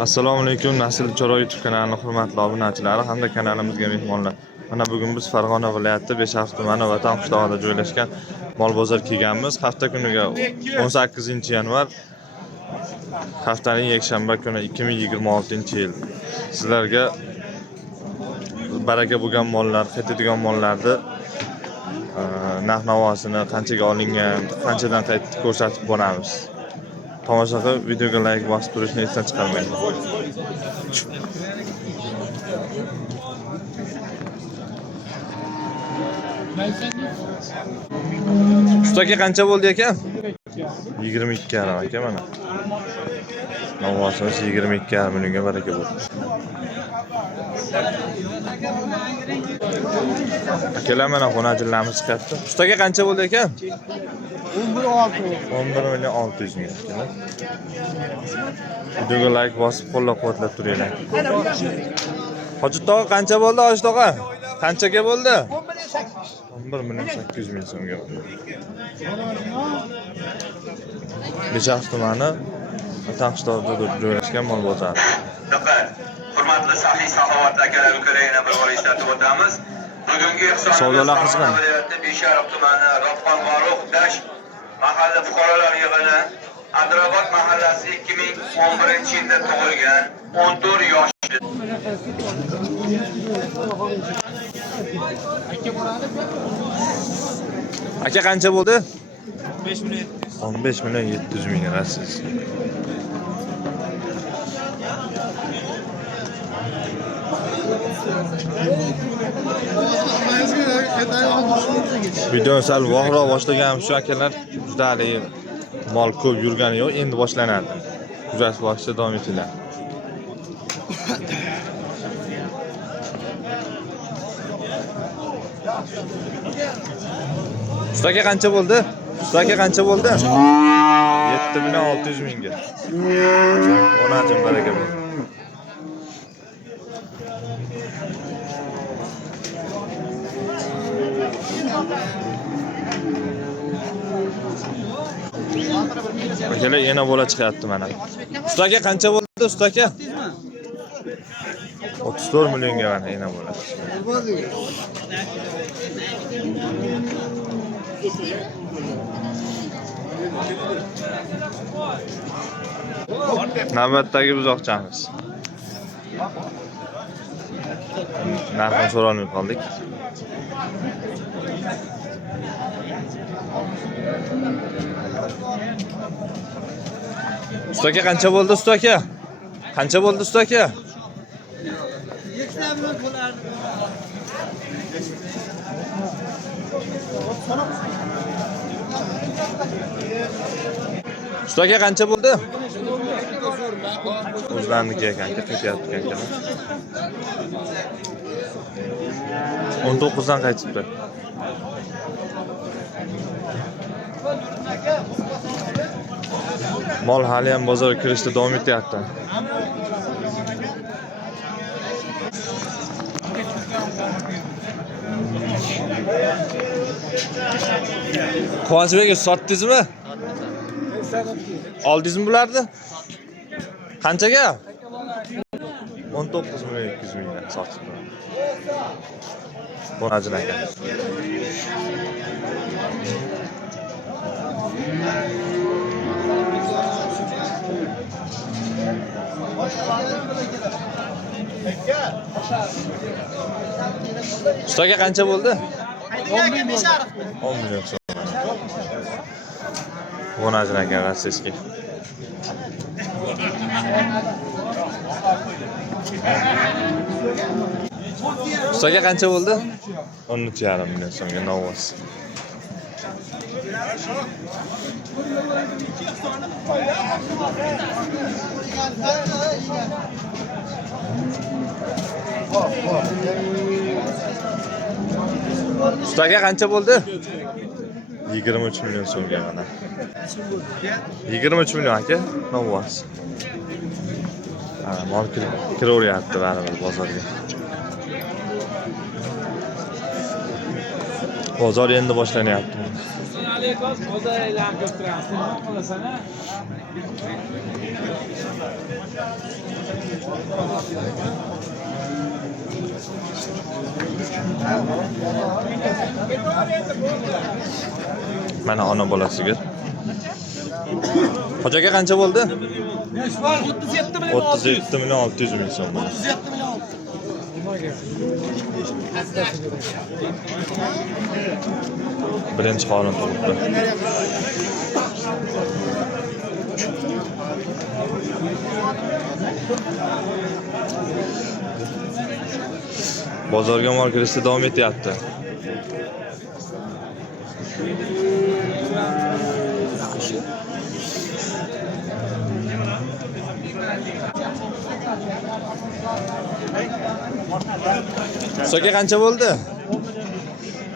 Assalomu alaykum, Nasil Choro YouTube kanalining hurmatli obunachilari hamda kanalimizga mehmonlar. Mana bugun biz Farg'ona viloyati Beshariq tumani Vatan qishlog'ida joylashgan mol bozor kelganmiz. Hafta kuniga 18-yanvar haftaning yakshanba kuni 2026-yil. Sizlarga baraka bo'lgan mollar, qaytadigan mollarni narx-navosini, qanchaga olingan, qanchadan qaytib ko'rsatib boramiz. Tomosha qilib, videoga like bosib turishni esdan chiqarmang. Ustaga qancha bo'ldi ekan? 22,5 aka mana. Navosimiz 22,5 millionga baraka bo'ldi. Akalar mana xonajillarimiz chiqibdi. Ustaga qancha bo'ldi ekan? 11,6 ming. Videoga like bosib qo'llab-quvvatlab turinglar. Hoji tog'a qancha bo'ldi, Hoji tog'a? Qanchaga bo'ldi? 11,8 ming so'mga. Beshariq tumani Vatan qishlog'ida joylashgan mol bozori. Hurmatli sahiy saxovat akalar ukalarga bir bor eslatib o'tamiz. Bugungi savdolar qizg'in. Beshariq tumani Ropqon Farruh Dash mahalla fuqarolar yig'ini Adrabot mahallasi 2011-yilda tug'ilgan 14 yoshli. Aka qancha bo'ldi? 15 million. 15,7 ming rasiz. Video sal vohroq boshlagan shu akalar juda mol ko'p yurgani yo'q, endi boshlanadi. Kuzatib borishda davom etinglar. Ustaga qancha bo'ldi? Ustaga qancha bo'ldi? 7,6 mingga. Ona jim baraka bo'ldi. Akalar yana bola chiqyapti mana. Ustaga qancha bo'ldi ustaga? 34 millionga mana yana bola. Navbatdagi buzoqchamiz. Narxini so'rolmay qoldik. Ustaga qancha bo'ldi ustaga? Qancha bo'ldi ustaga? Ustaga qancha bo'ldi? O'zlarniki ekan, ketyapti ekan. 19 dan qaytibdi. Mol hali ham bozorga kirishda davom etyapti. Quvonchbek, sotdingizmi? Oldingizmi bularni? Qanchaga? 19,2 mingdan sotibdi. Bonajin aka. Ustaga qancha bo'ldi? 10 million so'm. Bonajin aka rossiyskiy. Ustaga qancha bo'ldi? 13,5 million so'mga novos. Ustaga qancha bo'ldi? 23 million so'mga mana. 23 million aka, novos. Mol kiraveryapti baribir bozorga. Bozor endi boshlanyapti. Mana ona bola sigir. Hoca aka qancha bo'ldi? 37 million 600 ming so'm. 37 million. Birinchi qorin turibdi. Bozorga mol kirishda davom etyapti. So'ka qancha bo'ldi?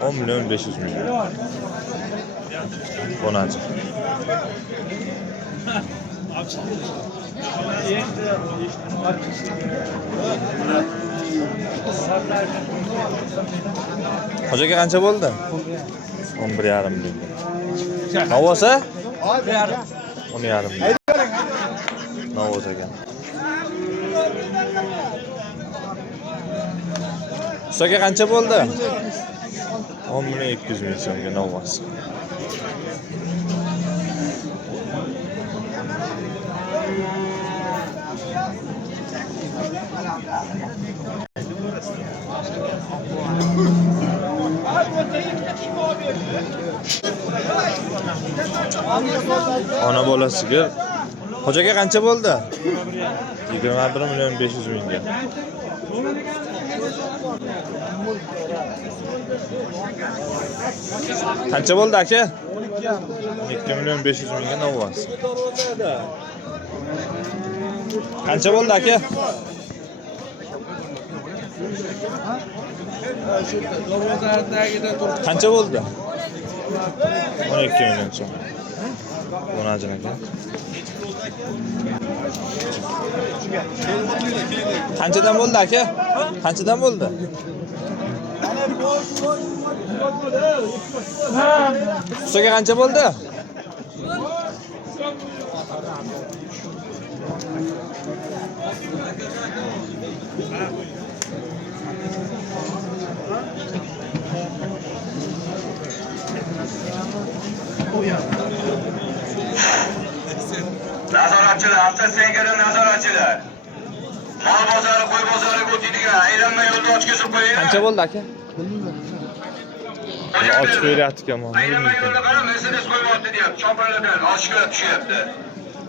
10 million 500 ming. Bonachi. Hocaga qancha bo'ldi? 11,5 million. Navosa? 10,5 million. Navosaga. So'ka qancha bo'ldi? 10 million 200 ming so'mga Novos. Ona bolasiga Hocaga qancha bo'ldi? 21 million 500 mingga. Qancha bo'ldi aka? 12 million 500 mingga Novos. Qancha bo'ldi aka? Qancha bo'ldi? 12 million so'm. Bonajin aka. Qanchadan bo'ldi aka? Qanchadan bo'ldi? So'ga qancha bo'ldi? Nazoratchilar, hafta sengadan nazoratchilar. Mol bozori, qo'y bozoriga o'tadigan, aylanma yo'lda ochkizib qo'yinglar. Qancha bo'ldi aka? Ochib beryapti-ku ammo. Aylanma yo'lda qara, Mercedes qo'ymoqda deyapti. Chopirlardan oshkora tushyapti.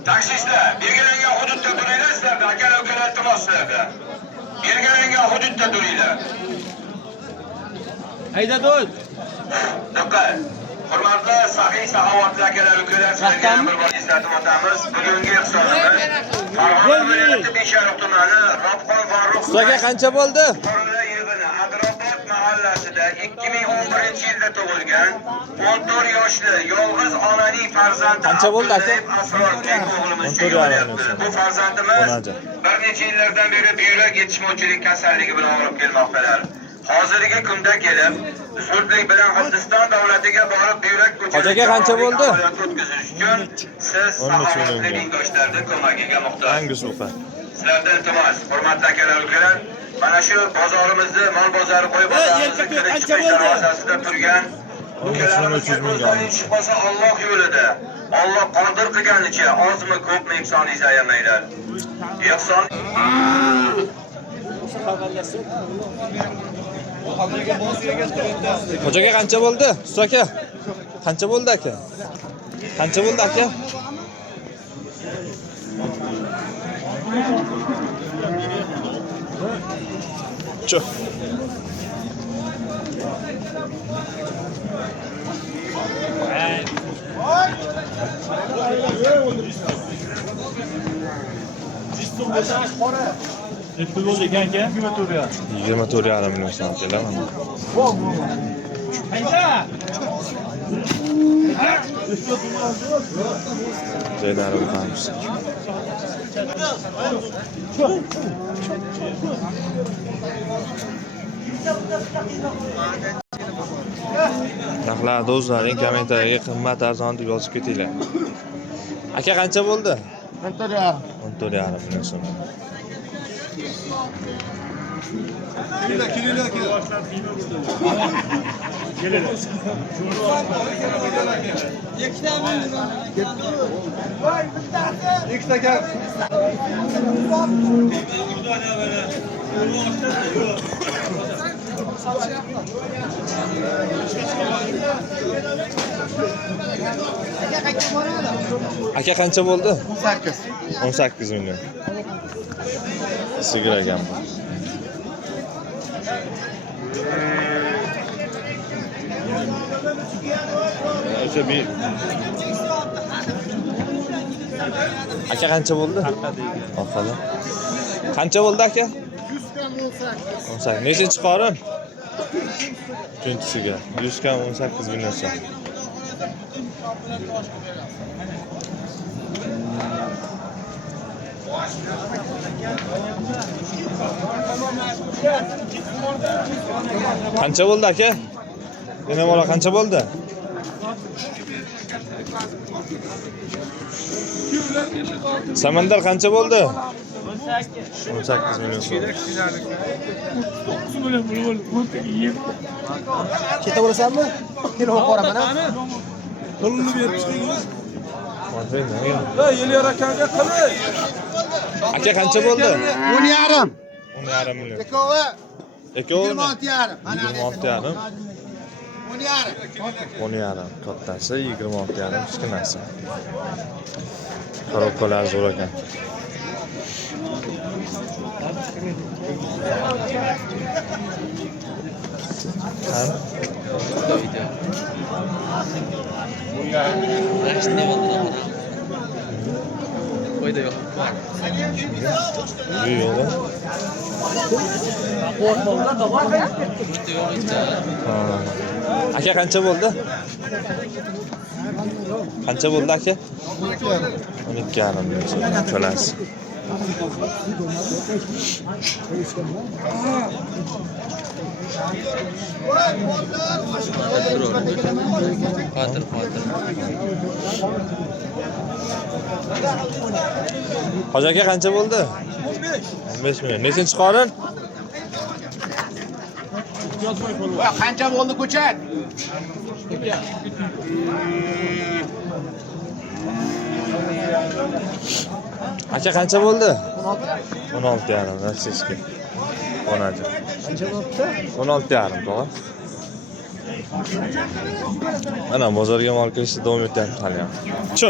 Taksistlar, belgilangan hududda turinglar sizlarda, aka-ukalar iltimos sizlarda. Belgilangan hududda turinglar. Hayda do'st. Diqqat. Hurmatli sahiy saxovatli akalar-ukalar, sizlarga bir bor eslatib o'tamiz. Bugungi hisobimiz Farg'ona viloyati Beshariq tumani Robxon Farruh So'ga qancha bo'ldi? Qurla yig'ini Atrofot mahallasida 2011-yilda tug'ilgan 14 yoshli yolg'iz onaning farzandi Qancha bo'ldi aka? Asrorbek o'g'limiz 14 yarim Bu farzandimiz Bonaji. bir necha yillardan beri buyrak yetishmovchilik kasalligi bilan og'rib kelmoqdalar. Hozirgi kunda kelib, zudlik bilan Hindiston davlatiga borib buyrak Hojaga qancha bo'ldi? O'tkazish uchun siz 13 saxovatli million. tengdoshlarning ko'magiga muhtoj. Hangi supa? Sizlardan iltimos, hurmatli akalar-ukalar, mana shu bozorimizni, mol bozori, qo'y bozorimizning kirik chiqish darvozasida turgan ukalarimiz ko'zlaringiz chiqmasa Alloh yo'lida, Alloh qodir qilganicha ozmi ko'pmi ehsoningizni ayamanglar. Ehson Hocaga qancha bo'ldi? So'ka. Qancha bo'ldi aka? Qancha bo'ldi aka? Chu. Pul bo'ldi ekan aka? 24,5 million so'm keladimi? Joylari o'tamiz. Narxlarni o'zlaring kommentariyaga qimmat arzon deb yozib ketinglar. Aka qancha bo'ldi? 14,5 million so'm. Aka qancha bo'ldi? 18. 18 million. Sigir ekan bu. O'sha bir aka qancha bo'ldi? Orqada. Qancha bo'ldi aka? 18. Nechinchi qorin? 3-siga. 100 kam 18 million so'm. Qancha bo'ldi aka? Yana bola qancha bo'ldi? Samandar qancha bo'ldi? 18 million so'm. Ketaversanmi? Telefon qo'raman. Pulni berishdingiz. Aka qancha bo'ldi? 10,5. 10,5 million. Ekovi Ekovi 26,5. 26,5. 10,5. 10,5. Kattasi 26,5 kichkinasi. Korobkalar zo'r ekan. Aka qancha bo'ldi? Qancha bo'ldi aka? 12,5 million so'm to'lasi. Hoji aka qancha bo'ldi? 15 million. Nechinchi qorin? Qancha bo'ldi ko'chat? Aka qancha bo'ldi? 16,5 rossiyskiy. Onaji. Qancha bo'libdi? 16,5 to'g'ri. Mana bozorga mol kirishda davom etyapti hali ham. Chu.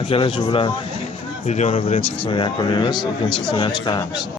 Akalar, shu bilan videoni birinchi qismini yakunlaymiz. Ikkinchi qismini chiqaramiz.